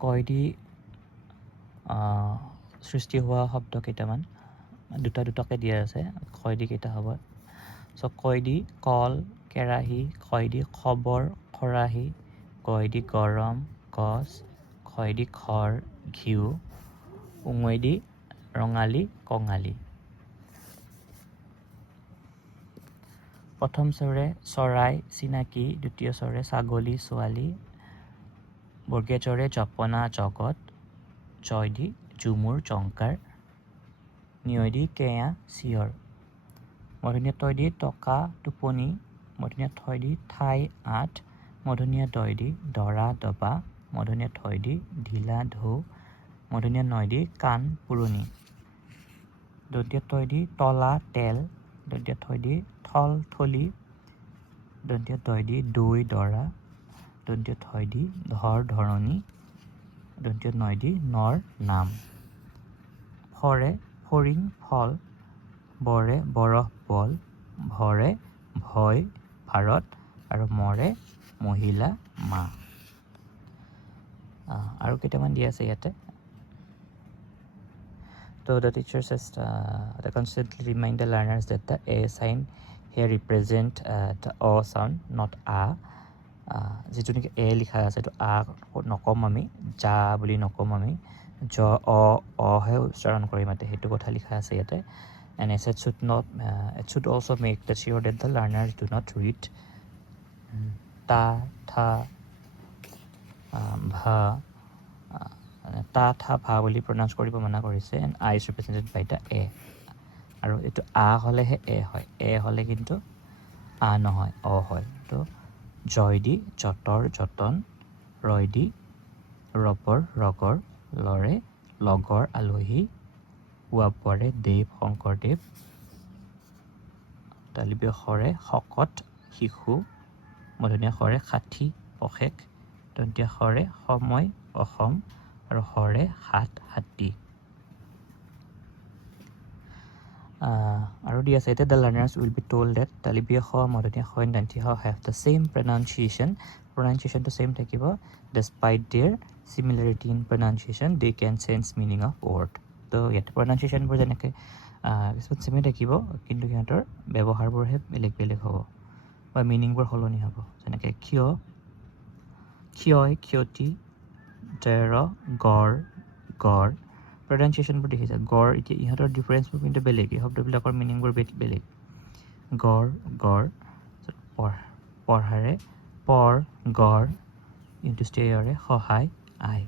কয়দি সৃষ্টি হোৱা শব্দ কেইটামান দুটাকে দিয়া আছে কয়দি কেইটা হ'ব চ কয়দি কল কেৰাহী কয়দি খবৰ খৰাহী কয়দি গৰম গছ কয়দি খৰ ঘিউ উঙৈদি ৰঙালী কঙালী প্ৰথম স্বৰে চৰাই চিনাকি দ্বিতীয় স্বৰে ছাগলী ছোৱালী বৰ্গীয় স্বৰে জপনা জগত জয়দি ঝুমুৰ জংকাৰ নিয়দি কেয়া চিঞৰ মধুনীয়া তয়দি টকা টোপনি মধুনীয়া থয়দি ঠাই আঠ মধুনীয়া দয়দি দৰা দবা মধুনীয়া থয়দি ঢিলা ঢৌ মধুনীয়া নয়দি কাণ পুৰণি দন্তীয়া তয়দি তলা তেল দন্তীয়া থয়দি থল থলি দন্তীয়া দয়দি দৈ দৰা দন্তীয় থয়দি ধৰ ধৰণী দন্তীয় নয়দি নৰ নাম ফৰে ফৰিং ফল বৰে বৰহ বল ভৰে ভয় ভাৰত আৰু মৰে মহিলা মা আৰু কেইটামান দিয়া আছে ইয়াতে So the teacher says they constantly remind the learners that the A sign here represent the O sound, not A. যিটো নেকি A লিখা আছে এইটো A নকম আমি যা বুলি নকম আমি জ অহে উচ্চাৰণ কৰি মাতে সেইটো কথা লিখা আছে ইয়াতে and it should also make sure that the learners do not read ta tha bha তা থা ভা বুলি প্ৰনাউন্স কৰিব মানা কৰিছে and I is represented by the A আৰু এইটো আ হ'লেহে এ হয় এ হ'লে কিন্তু আ নহয় অ হয় তো জয় দি যতৰ যতন ৰয় দি ৰবৰ ৰগৰ লৰে লগৰ আলহী ৱাপৰে দেৱ শংকৰদেৱ তালিবীয় শৰে শকত শিশু মধুনীয়া শৰে ষাঠি অশেষ দন্তীয়া শৰে সময় অসম আৰু হৰে হাত হাতী আৰু দি আছে এতিয়া the learners will be told that তালিবীয় শ মধুনীয়া শ and দন্তীয় শ have the same pronunciation to same থাকিব despite their similarity in pronunciation they can sense meaning of word তো ইয়াতে pronunciationবোৰ যেনেকৈ কিছুমান চেমে থাকিব কিন্তু সিহঁতৰ ব্যৱহাৰবোৰহে বেলেগ বেলেগ হ'ব বা মিনিংবোৰ সলনি হ'ব যেনেকৈ ক্ষয় ক্ষতি জেৰ গড় গড় প্ৰনাউন্সিয়েশ্যনবোৰ দেখিছে গড় এতিয়া ইহঁতৰ ডিফাৰেঞ্চবোৰ কিন্তু বেলেগ এই শব্দবিলাকৰ মিনিংবোৰ বেলেগ গড় গড় পঢ়াৰে পৰ গড় ইণ্ডাষ্ট্ৰিয়ৰে সহায় আই